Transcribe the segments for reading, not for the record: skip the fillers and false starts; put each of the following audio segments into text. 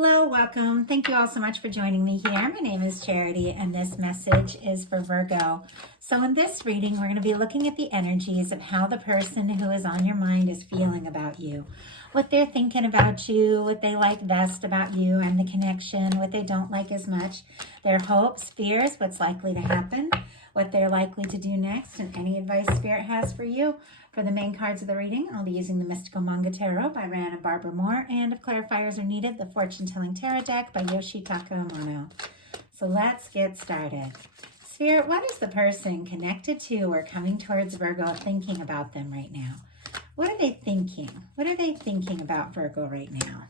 Hello, welcome. Thank you all so much for joining me here. My name is Charity and this message is for Virgo. So in this reading, we're going to be looking at the energies of how the person who is on your mind is feeling about you, what they're thinking about you, what they like best about you and the connection, what they don't like as much, their hopes, fears, what's likely to happen, what they're likely to do next, and any advice Spirit has for you. For the main cards of the reading, I'll be using the Mystical Manga Tarot by Ran and Barbara Moore, and if clarifiers are needed, the Fortune Telling Tarot deck by Yoshitaka Amano. So let's get started. Spirit, what is the person connected to or coming towards Virgo thinking about them right now? What are they thinking? What are they thinking about Virgo right now?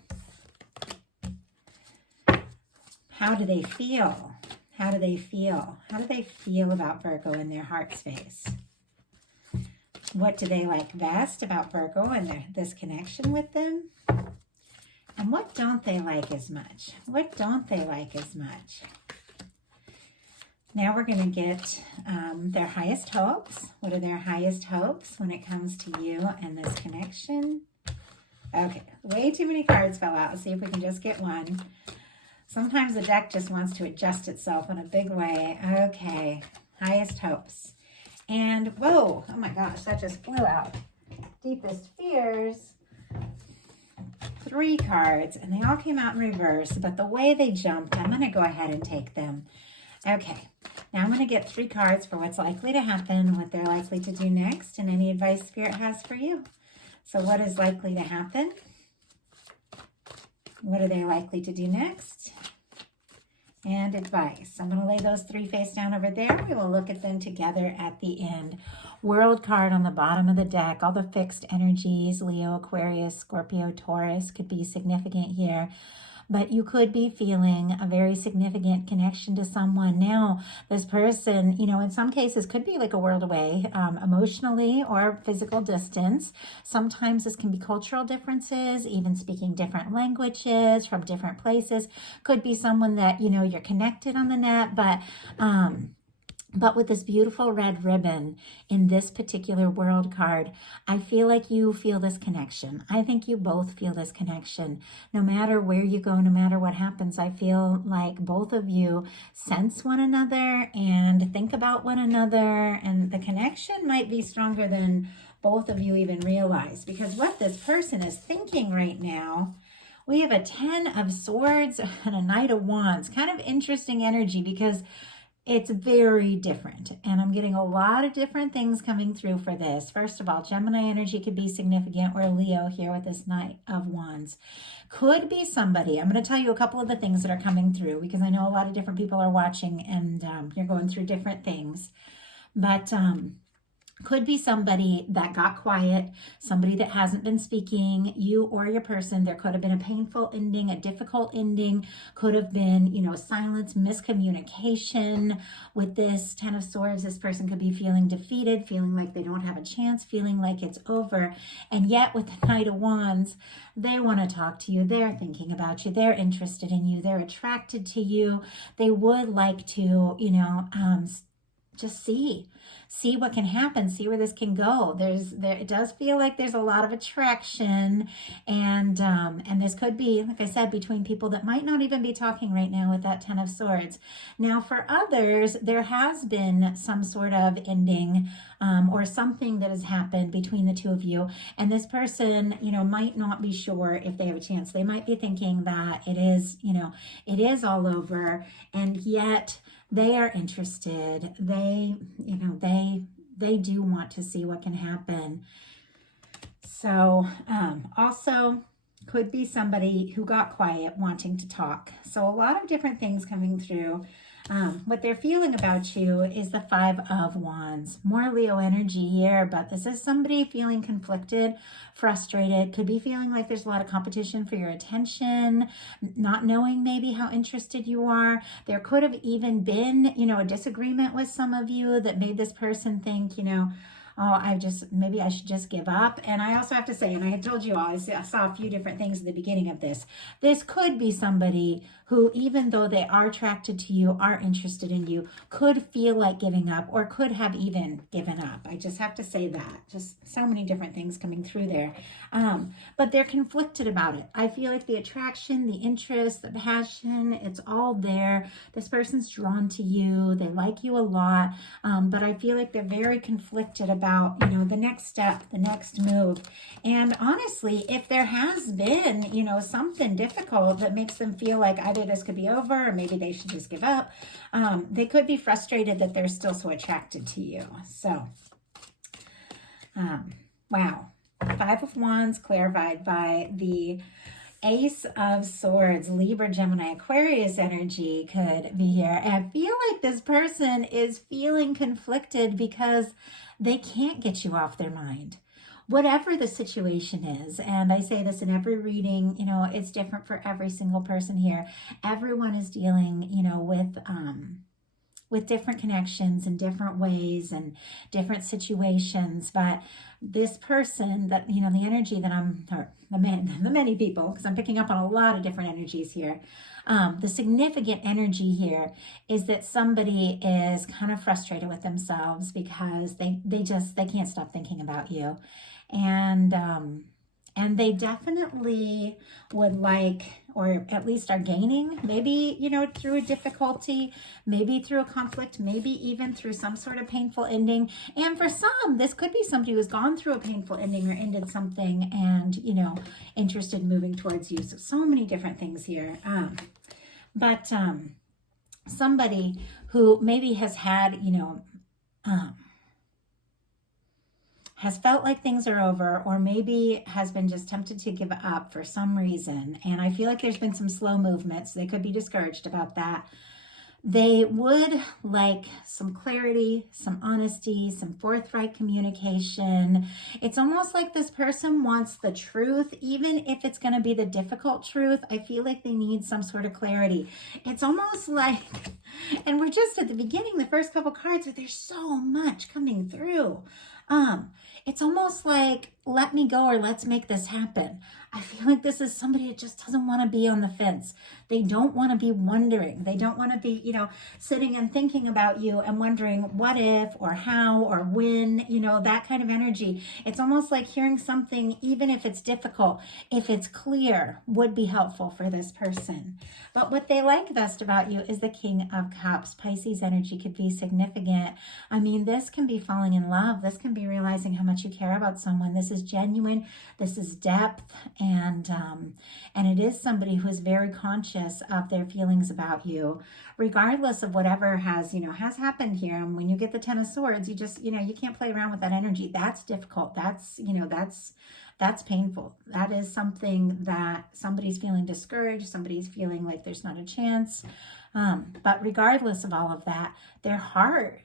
How do they feel? How do they feel? How do they feel about Virgo in their heart space? What do they like best about Virgo and this connection with them? And what don't they like as much? What don't they like as much? Now we're going to get their highest hopes. What are their highest hopes when it comes to you and this connection? Okay, way too many cards fell out. Let's see if we can just get one. Sometimes the deck just wants to adjust itself in a big way. Okay, highest hopes. And whoa, oh my gosh, that just flew out. Deepest fears. 3 cards, and they all came out in reverse, but the way they jumped, I'm going to go ahead and take them. Okay, now I'm going to get 3 cards for what's likely to happen, what they're likely to do next, and any advice Spirit has for you. So what is likely to happen? What are they likely to do next? And advice. I'm going to lay those 3 face down over there. We will look at them together at the end. World card on the bottom of the deck. All the fixed energies, Leo, Aquarius, Scorpio, Taurus could be significant here. But you could be feeling a very significant connection to someone. Now, this person, in some cases could be like a world away, emotionally or physical distance. Sometimes this can be cultural differences, even speaking different languages from different places. Could be someone that, you're connected on the net, but with this beautiful red ribbon in this particular world card, I feel like you feel this connection. I think you both feel this connection. No matter where you go, no matter what happens, I feel like both of you sense one another and think about one another. And the connection might be stronger than both of you even realize. Because what this person is thinking right now, we have a 10 of Swords and a Knight of Wands. Kind of interesting energy because it's very different, and I'm getting a lot of different things coming through for this. First of all, Gemini energy could be significant, or Leo here with this Knight of Wands. Could be somebody. I'm going to tell you a couple of the things that are coming through because I know a lot of different people are watching and you're going through different things. But could be somebody that got quiet, somebody that hasn't been speaking, you or your person. There could have been a painful ending, a difficult ending, could have been, silence, miscommunication. With this 10 of Swords, this person could be feeling defeated, feeling like they don't have a chance, feeling like it's over. And yet with the Knight of Wands, they want to talk to you. They're thinking about you. They're interested in you. They're attracted to you. They would like to, just see what can happen, see where this can go. It does feel like there's a lot of attraction, and this could be, like I said, between people that might not even be talking right now with that 10 of Swords. Now, for others, there has been some sort of ending or something that has happened between the two of you, and this person, might not be sure if they have a chance. They might be thinking that it is all over, and yet they are interested. They do want to see what can happen. So also could be somebody who got quiet wanting to talk. So a lot of different things coming through. What they're feeling about you is the 5 of Wands. More Leo energy here, but this is somebody feeling conflicted, frustrated, could be feeling like there's a lot of competition for your attention, not knowing maybe how interested you are. There could have even been, a disagreement with some of you that made this person think, oh, maybe I should just give up. And I also have to say, and I had told you all, I saw a few different things at the beginning of this. This could be somebody who, even though they are attracted to you, are interested in you, could feel like giving up or could have even given up. I just have to say that. Just so many different things coming through there. But they're conflicted about it. I feel like the attraction, the interest, the passion, it's all there. This person's drawn to you. They like you a lot. But I feel like they're very conflicted about, the next step, the next move. And honestly, if there has been, something difficult that makes them feel like either this could be over or maybe they should just give up, they could be frustrated that they're still so attracted to you. So, wow. 5 of Wands clarified by the Ace of Swords. Libra, Gemini, Aquarius energy could be here. And I feel like this person is feeling conflicted because they can't get you off their mind. Whatever the situation is, and I say this in every reading, it's different for every single person here. Everyone is dealing, with different connections in different ways and different situations. But this person that, the energy that the many people, because I'm picking up on a lot of different energies here. The significant energy here is that somebody is kind of frustrated with themselves because they can't stop thinking about you. And they definitely would like, or at least are gaining, maybe, through a difficulty, maybe through a conflict, maybe even through some sort of painful ending. And for some, this could be somebody who's gone through a painful ending or ended something and, interested in moving towards you. So many different things here. But somebody who maybe has had, has felt like things are over, or maybe has been just tempted to give up for some reason. And I feel like there's been some slow movements. They could be discouraged about that. They would like some clarity, some honesty, some forthright communication. It's almost like this person wants the truth, even if it's going to be the difficult truth. I feel like they need some sort of clarity. It's almost like, and we're just at the beginning, the first couple cards, but there's so much coming through. It's almost like, let me go or let's make this happen. I feel like this is somebody that just doesn't want to be on the fence. They don't want to be wondering. They don't want to be, sitting and thinking about you and wondering what if or how or when, that kind of energy. It's almost like hearing something, even if it's difficult, if it's clear, would be helpful for this person. But what they like best about you is the King of Cups. Pisces energy could be significant. I mean, this can be falling in love. This can be realizing how much you care about someone. This is genuine. This is depth. And it is somebody who is very conscious of their feelings about you, regardless of whatever has happened here. And when you get the Ten of Swords, you just, you can't play around with that energy. That's difficult. That's painful. That is something that somebody's feeling discouraged. Somebody's feeling like there's not a chance. But regardless of all of that, their heart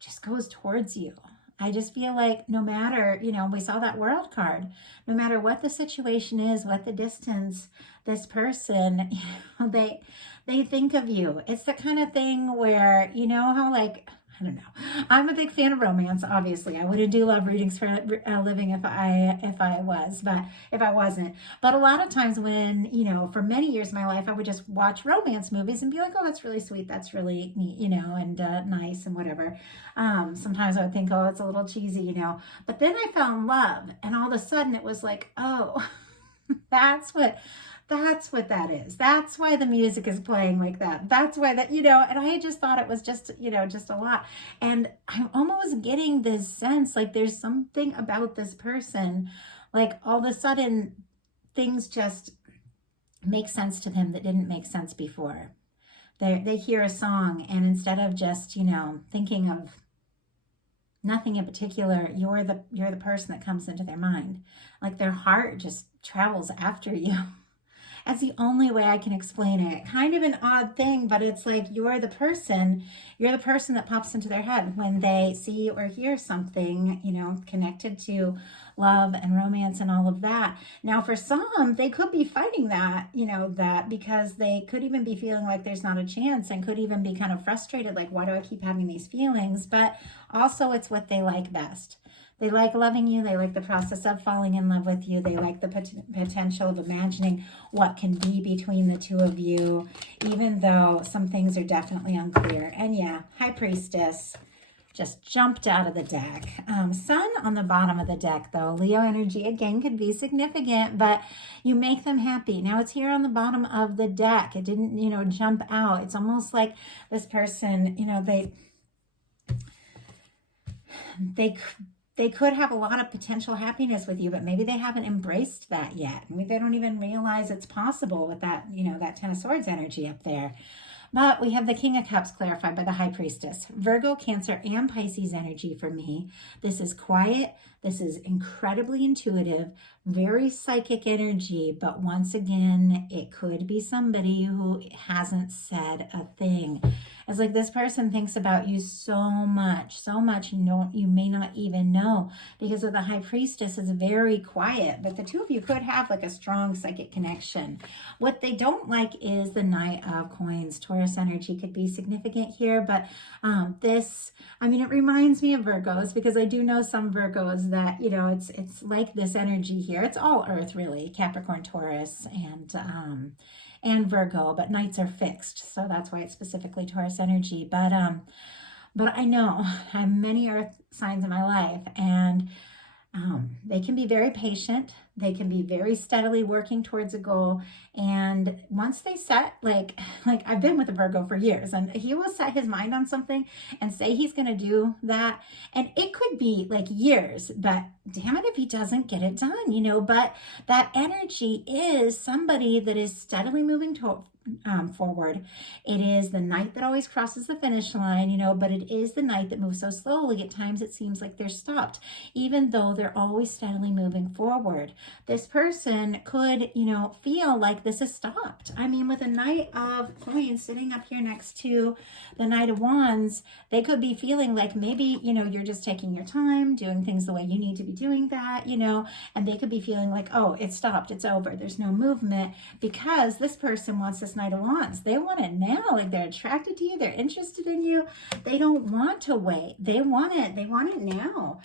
just goes towards you. I just feel like no matter, we saw that World card, no matter what the situation is, what the distance, this person, they think of you. It's the kind of thing where, how I don't know. I'm a big fan of romance, obviously. I wouldn't do love readings for a living if I wasn't. But a lot of times when, for many years of my life, I would just watch romance movies and be like, oh, that's really sweet. That's really neat, and nice and whatever. Sometimes I would think, oh, it's a little cheesy, But then I fell in love, and all of a sudden it was like, oh, that's what that is. That's why the music is playing like that. That's why that, and I just thought it was just, just a lot. And I'm almost getting this sense like there's something about this person, like all of a sudden things just make sense to them that didn't make sense before. They hear a song, and instead of just, thinking of nothing in particular, you're the person that comes into their mind. Like their heart just travels after you. That's the only way I can explain it. Kind of an odd thing, but it's like you're the person that pops into their head when they see or hear something, connected to love and romance and all of that. Now, for some, they could be fighting that, that because they could even be feeling like there's not a chance and could even be kind of frustrated, like, why do I keep having these feelings? But also it's what they like best. They like loving you. They like the process of falling in love with you. They like the potential of imagining what can be between the two of you, even though some things are definitely unclear. And yeah, High Priestess just jumped out of the deck. Sun on the bottom of the deck, though. Leo energy, again, could be significant, but you make them happy. Now it's here on the bottom of the deck. It didn't, jump out. It's almost like this person, they could have a lot of potential happiness with you, but maybe they haven't embraced that yet. Maybe they don't even realize it's possible with that, that Ten of Swords energy up there. But we have the King of Cups clarified by the High Priestess. Virgo, Cancer, and Pisces energy for me. This is quiet. This is incredibly intuitive, very psychic energy. But once again, it could be somebody who hasn't said a thing. It's like this person thinks about you so much, you may not even know, because of the High Priestess is very quiet, but the two of you could have like a strong psychic connection. What they don't like is the Knight of Coins. Taurus energy could be significant here, but it reminds me of Virgos, because I do know some Virgos that, it's like this energy here. It's all Earth, really, Capricorn, Taurus, and Virgo, but nights are fixed, so that's why it's specifically Taurus energy. But I know I have many earth signs in my life, and they can be very patient. They can be very steadily working towards a goal. And once they set, like I've been with a Virgo for years, and he will set his mind on something and say he's going to do that. And it could be like years, but damn it if he doesn't get it done, but that energy is somebody that is steadily moving forward. It is the knight that always crosses the finish line, but it is the knight that moves so slowly. At times it seems like they're stopped, even though they're always steadily moving forward. This person could, feel like this is stopped. With a Knight of Coins sitting up here next to the Knight of Wands, they could be feeling like maybe, you're just taking your time, doing things the way you need to be doing that, and they could be feeling like, oh, it's stopped, it's over, there's no movement, because this person wants this Knight of Wands. They want it now. Like, they're attracted to you, they're interested in you. They don't want to wait. They want it now.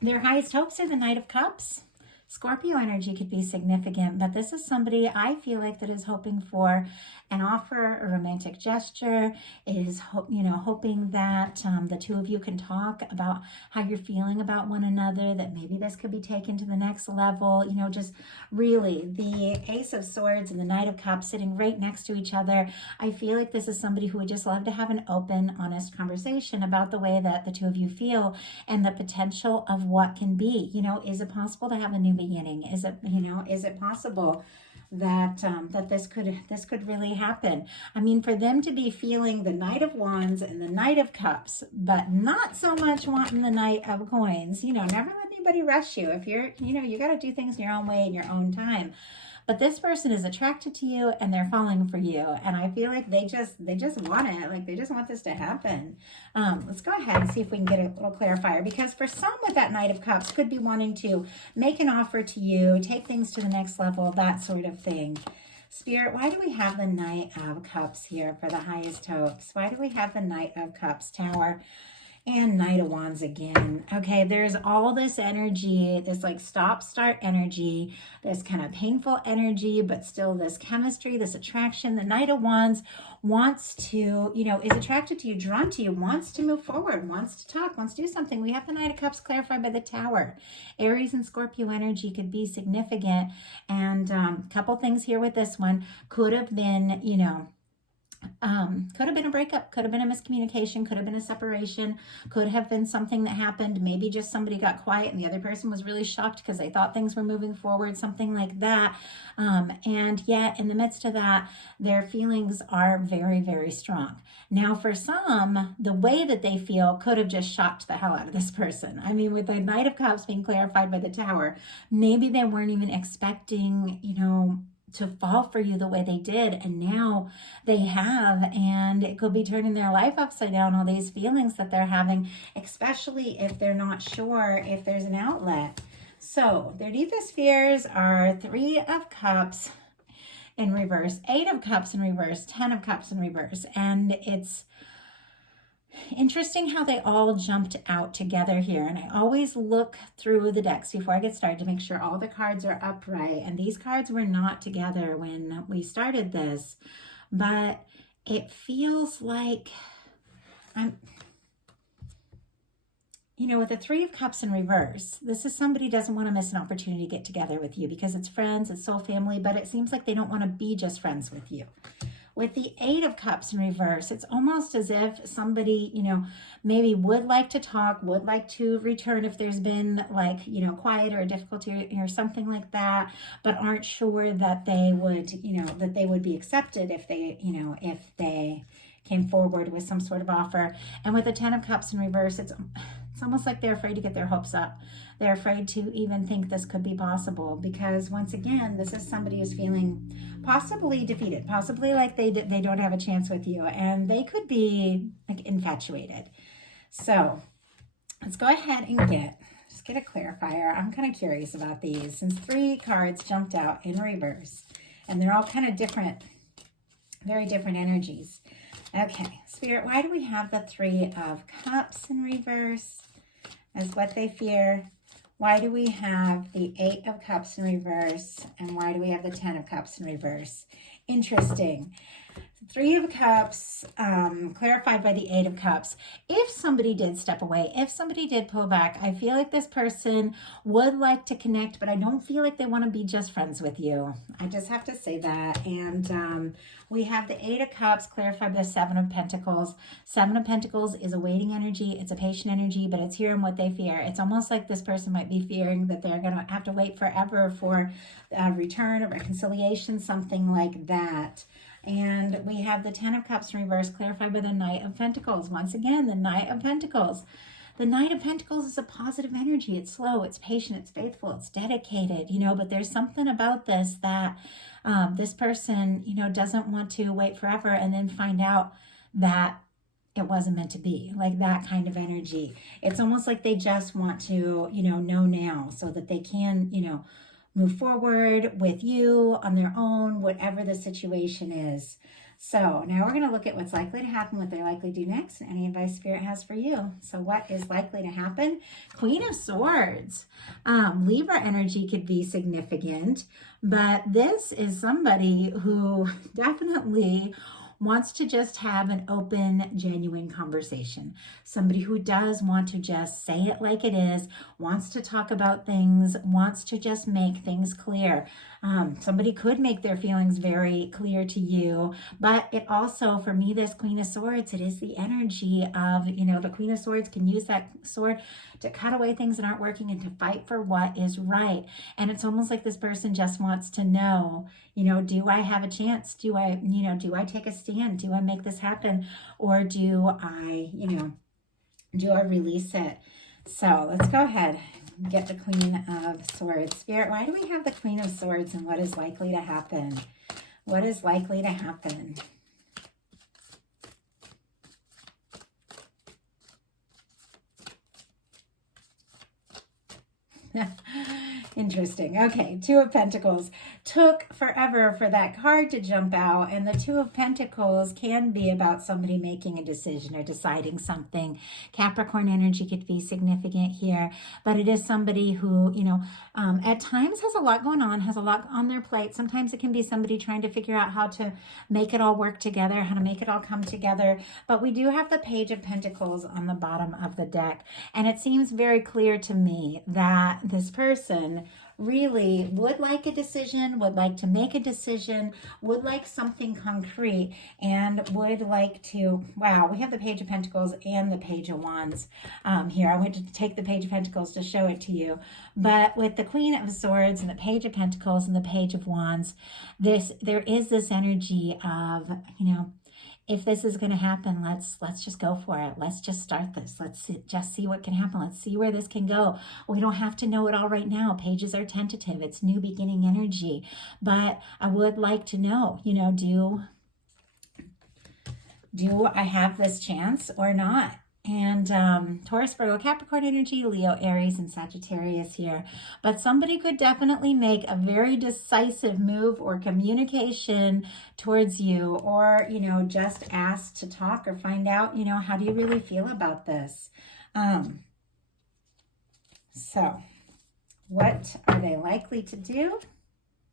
Their highest hopes are the Knight of Cups. Scorpio energy could be significant, but this is somebody I feel like that is hoping for an offer, a romantic gesture, is hoping that the two of you can talk about how you're feeling about one another, that maybe this could be taken to the next level. Just really the Ace of Swords and the Knight of Cups sitting right next to each other. I feel like this is somebody who would just love to have an open, honest conversation about the way that the two of you feel and the potential of what can be. Is it possible to have a new beginning? Is it possible that this could really happen? For them to be feeling the Knight of Wands and the Knight of Cups, but not so much wanting the Knight of Coins. Never let anybody rush you. If you're, you got to do things in your own way, in your own time. But this person is attracted to you and they're falling for you. And I feel like they just want it. Like, they just want this to happen. Let's go ahead and see if we can get a little clarifier, because for some with that Knight of Cups could be wanting to make an offer to you, take things to the next level, that sort of thing. Spirit, why do we have the Knight of Cups here for the highest hopes? Why do we have the Knight of Cups, Tower, and Knight of Wands again? Okay, there's all this energy, this like stop-start energy, this kind of painful energy, but still this chemistry, this attraction. The Knight of Wands wants to, is attracted to you, drawn to you, wants to move forward, wants to talk, wants to do something. We have the Knight of Cups clarified by the Tower. Aries and Scorpio energy could be significant. And a couple things here with this one. Could have been, could have been a breakup, could have been a miscommunication, could have been a separation, could have been something that happened. Maybe just somebody got quiet and the other person was really shocked because they thought things were moving forward, something like that. And yet in the midst of that, their feelings are very, very strong. Now, for some, the way that they feel could have just shocked the hell out of this person. With the Knight of Cups being clarified by the Tower, maybe they weren't even expecting, to fall for you the way they did, and now they have, and it could be turning their life upside down, all these feelings that they're having, especially if they're not sure if there's an outlet. So their deepest fears are 3 of Cups in reverse, 8 of Cups in reverse, 10 of Cups in reverse, and it's Interesting how they all jumped out together here. And I always look through the decks before I get started to make sure all the cards are upright. And these cards were not together when we started this. But it feels like with the Three of Cups in reverse, this is somebody who doesn't want to miss an opportunity to get together with you because it's friends, it's soul family, but it seems like they don't want to be just friends with you. With the Eight of Cups in reverse, it's almost as if somebody, maybe would like to talk, would like to return if there's been quiet or difficulty or something like that, but aren't sure that they would, that they would be accepted if they came forward with some sort of offer. And with the Ten of Cups in reverse, it's almost like they're afraid to get their hopes up. They're afraid to even think this could be possible because, once again, this is somebody who's feeling possibly defeated, possibly like they don't have a chance with you, and they could be like infatuated. So let's go ahead and just get a clarifier. I'm kind of curious about these since 3 cards jumped out in reverse, and they're all kind of different, very different energies. Okay, Spirit, why do we have the 3 of Cups in reverse as what they fear? Why do we have the 8 of Cups in reverse? And why do we have the 10 of Cups in reverse? Interesting. 3 of Cups, clarified by the 8 of Cups. If somebody did step away, if somebody did pull back, I feel like this person would like to connect, but I don't feel like they want to be just friends with you. I just have to say that. And we have the 8 of Cups clarified by the 7 of Pentacles. 7 of Pentacles is a waiting energy. It's a patient energy, but it's hearing what they fear. It's almost like this person might be fearing that they're going to have to wait forever for a return, a reconciliation, something like that. And we have the 10 of Cups in reverse clarified by the Knight of Pentacles. Once again, the Knight of Pentacles. The Knight of Pentacles is a positive energy. It's slow, it's patient, it's faithful, it's dedicated, but there's something about this that this person, doesn't want to wait forever and then find out that it wasn't meant to be, like that kind of energy. It's almost like they just want to, know now so that they can, move forward with you on their own, whatever the situation is. So now we're going to look at what's likely to happen, what they're likely to do next, and any advice Spirit has for you. So what is likely to happen? Queen of Swords. Libra energy could be significant, but this is somebody who definitely wants to just have an open, genuine conversation. Somebody who does want to just say it like it is, wants to talk about things, wants to just make things clear. Somebody could make their feelings very clear to you, but it also, for me, this Queen of Swords, it is the energy of, the Queen of Swords can use that sword to cut away things that aren't working and to fight for what is right. And it's almost like this person just wants to know, do I have a chance? Do I take a stand? Do I make this happen? Or do I release it? So let's go ahead and get the Queen of Swords. Spirit, why do we have the Queen of Swords and what is likely to happen? What is likely to happen? Interesting. Okay, Two of Pentacles. Took forever for that card to jump out, and the Two of Pentacles can be about somebody making a decision or deciding something. Capricorn energy could be significant here, but it is somebody who, at times has a lot going on, has a lot on their plate. Sometimes it can be somebody trying to figure out how to make it all work together, how to make it all come together. But we do have the Page of Pentacles on the bottom of the deck, and it seems very clear to me that this person really would like a decision, would like to make a decision, would like something concrete, and would like to, wow, we have the Page of Pentacles and the Page of Wands here. I went to take the Page of Pentacles to show it to you. But with the Queen of Swords and the Page of Pentacles and the Page of Wands, there is this energy of, if this is going to happen, let's just go for it. Let's just start this. Let's just see what can happen. Let's see where this can go. We don't have to know it all right now. Pages are tentative. It's new beginning energy. But I would like to know, do I have this chance or not? And Taurus, Virgo, Capricorn energy, Leo, Aries, and Sagittarius here. But somebody could definitely make a very decisive move or communication towards you, or, you know, just ask to talk or find out, you know, how do you really feel about this? So what are they likely to do?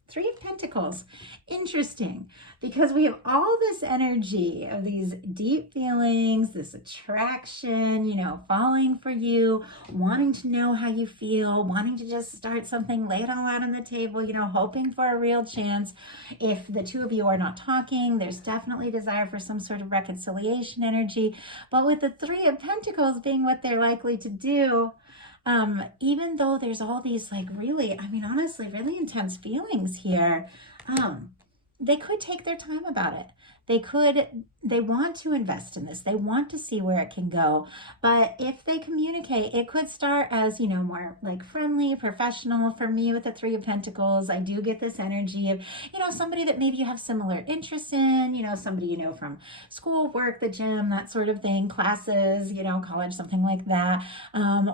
Three of Pentacles. Interesting, because we have all this energy of these deep feelings, this attraction, you know, falling for you, wanting to know how you feel, wanting to just start something, lay it all out on the table, you know, hoping for a real chance. If the two of you are not talking, there's definitely desire for some sort of reconciliation energy. But with the Three of Pentacles being what they're likely to do, even though there's all these like really, I mean, honestly, really intense feelings here, they could take their time about it. They want to invest in this. They want to see where it can go. But if they communicate, it could start as, you know, more like friendly, professional. For me with the Three of Pentacles, I do get this energy of, you know, somebody that maybe you have similar interests in, you know, somebody, you know, from school, work, the gym, that sort of thing, classes, you know, college, something like that,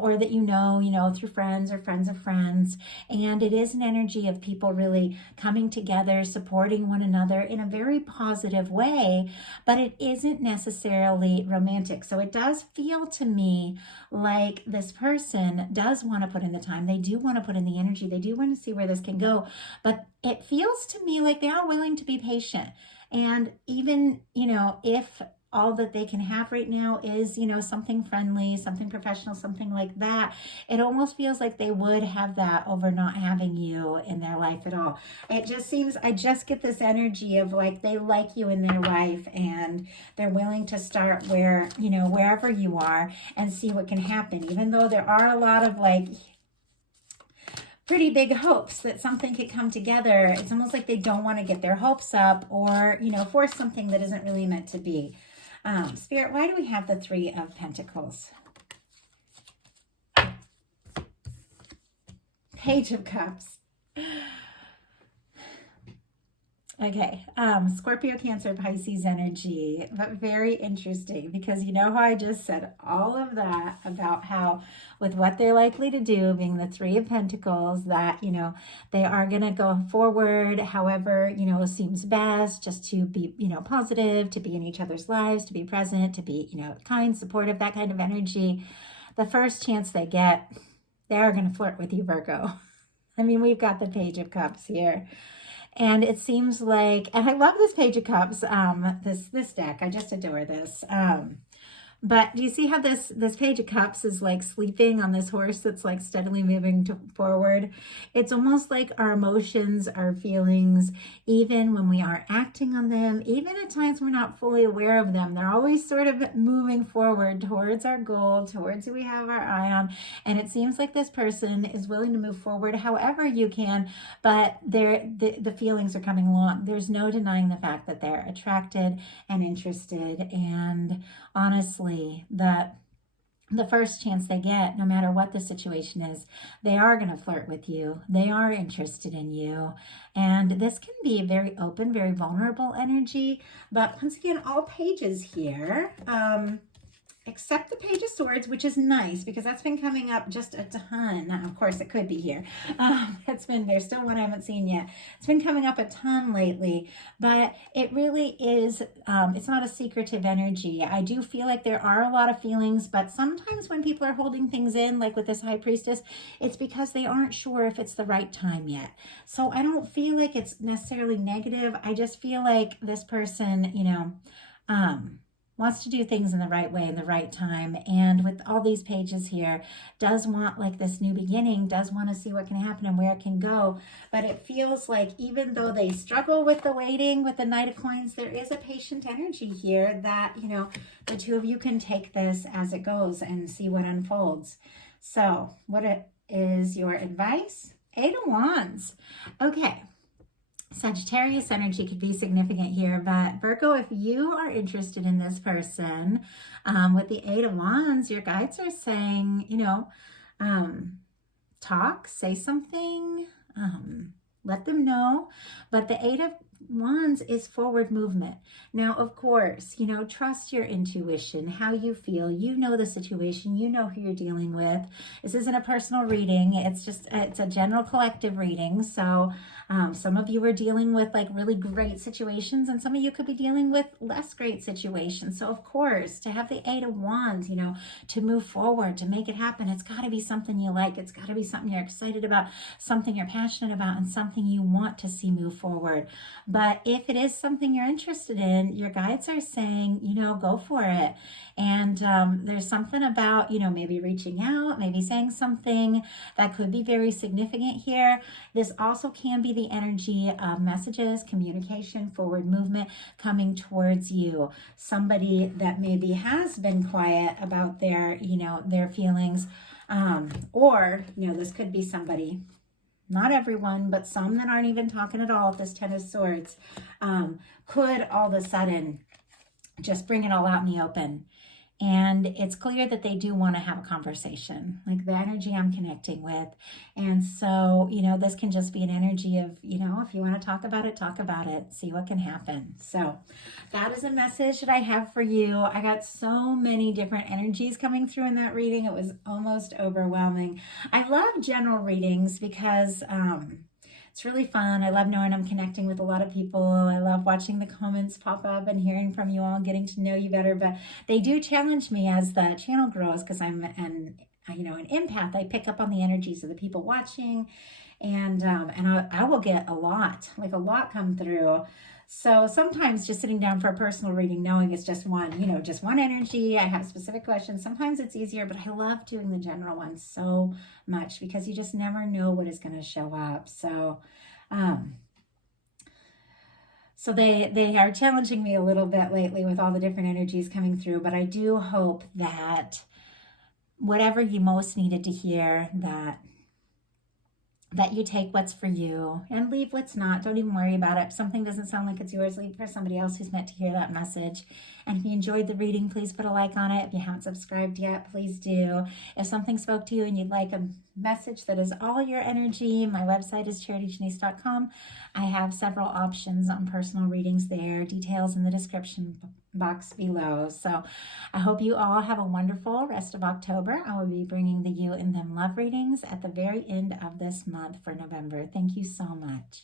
or that you know, through friends or friends of friends. And it is an energy of people really coming together, supporting one another in a very positive way. But it isn't necessarily romantic. So it does feel to me like this person does want to put in the time. They do want to put in the energy. They do want to see where this can go. But it feels to me like they are willing to be patient. And even, you know, if all that they can have right now is, you know, something friendly, something professional, something like that, it almost feels like they would have that over not having you in their life at all. It just seems, I just get this energy of like they like you in their life and they're willing to start where, you know, wherever you are and see what can happen, even though there are a lot of like pretty big hopes that something could come together. It's almost like they don't want to get their hopes up or, you know, force something that isn't really meant to be. Spirit, why do we have the Three of Pentacles? Page of Cups. Okay, Scorpio, Cancer, Pisces energy, but very interesting because you know how I just said all of that about how with what they're likely to do, being the Three of Pentacles, that, you know, they are going to go forward however, you know, seems best, just to be, you know, positive, to be in each other's lives, to be present, to be, you know, kind, supportive, that kind of energy. The first chance they get, they are going to flirt with you, Virgo. I mean, we've got the Page of Cups here. And it seems like, and I love this Page of Cups, this deck. I just adore this. But do you see how this Page of Cups is like sleeping on this horse that's like steadily moving forward? It's almost like our emotions, our feelings, even when we are acting on them, even at times we're not fully aware of them, they're always sort of moving forward towards our goal, towards who we have our eye on. And it seems like this person is willing to move forward however you can, but the feelings are coming along. There's no denying the fact that they're attracted and interested, and honestly, that the first chance they get, no matter what the situation is, they are going to flirt with you. They are interested in you. And this can be a very open, very vulnerable energy. But once again, all pages here, except the Page of Swords, which is nice because that's been coming up just a ton. Of course, it could be here. There's still one I haven't seen yet. It's been coming up a ton lately, but it really is, it's not a secretive energy. I do feel like there are a lot of feelings, but sometimes when people are holding things in, like with this High Priestess, it's because they aren't sure if it's the right time yet. So I don't feel like it's necessarily negative. I just feel like this person, you know, wants to do things in the right way, in the right time. And with all these pages here, does want like this new beginning, does want to see what can happen and where it can go. But it feels like even though they struggle with the waiting, with the Knight of Coins, there is a patient energy here that, you know, the two of you can take this as it goes and see what unfolds. So what is your advice? Eight of Wands. Okay. Sagittarius energy could be significant here, but Virgo, if you are interested in this person, with the Eight of Wands, your guides are saying, you know, talk, say something, let them know. But the Wands is forward movement. Now, of course, you know, trust your intuition, how you feel. You know the situation. You know who you're dealing with. This isn't a personal reading. It's a general collective reading. So some of you are dealing with like really great situations, and some of you could be dealing with less great situations. So of course, to have the Eight of Wands, you know, to move forward, to make it happen, it's got to be something you like. It's got to be something you're excited about, something you're passionate about, and something you want to see move forward. But if it is something you're interested in, your guides are saying, you know, go for it. And there's something about, you know, maybe reaching out, maybe saying something that could be very significant here. This also can be the energy of messages, communication, forward movement coming towards you. Somebody that maybe has been quiet about their, you know, their feelings. Or, you know, this could be somebody, not everyone, but some that aren't even talking at all, this Ten of Swords, could all of a sudden just bring it all out in the open. And it's clear that they do want to have a conversation, like the energy I'm connecting with. And so, you know, this can just be an energy of, you know, if you want to talk about it, see what can happen. So that is a message that I have for you. I got so many different energies coming through in that reading. It was almost overwhelming. I love general readings because, it's really fun. I love knowing I'm connecting with a lot of people. I love watching the comments pop up and hearing from you all and getting to know you better. But they do challenge me as the channel grows because I'm an empath. I pick up on the energies of the people watching, and I will get a lot come through. So sometimes just sitting down for a personal reading, knowing it's just one energy, I have specific questions. Sometimes it's easier, but I love doing the general ones so much because you just never know what is going to show up. So, they are challenging me a little bit lately with all the different energies coming through, but I do hope that whatever you most needed to hear, that you take what's for you and leave what's not. Don't even worry about it. If something doesn't sound like it's yours, leave it for somebody else who's meant to hear that message. And if you enjoyed the reading, please put a like on it. If you haven't subscribed yet, please do. If something spoke to you and you'd like a message that is all your energy, my website is charityjanice.com. I have several options on personal readings there, details in the description box below. So I hope you all have a wonderful rest of October. I will be bringing the You and Them love readings at the very end of this month for November. Thank you so much.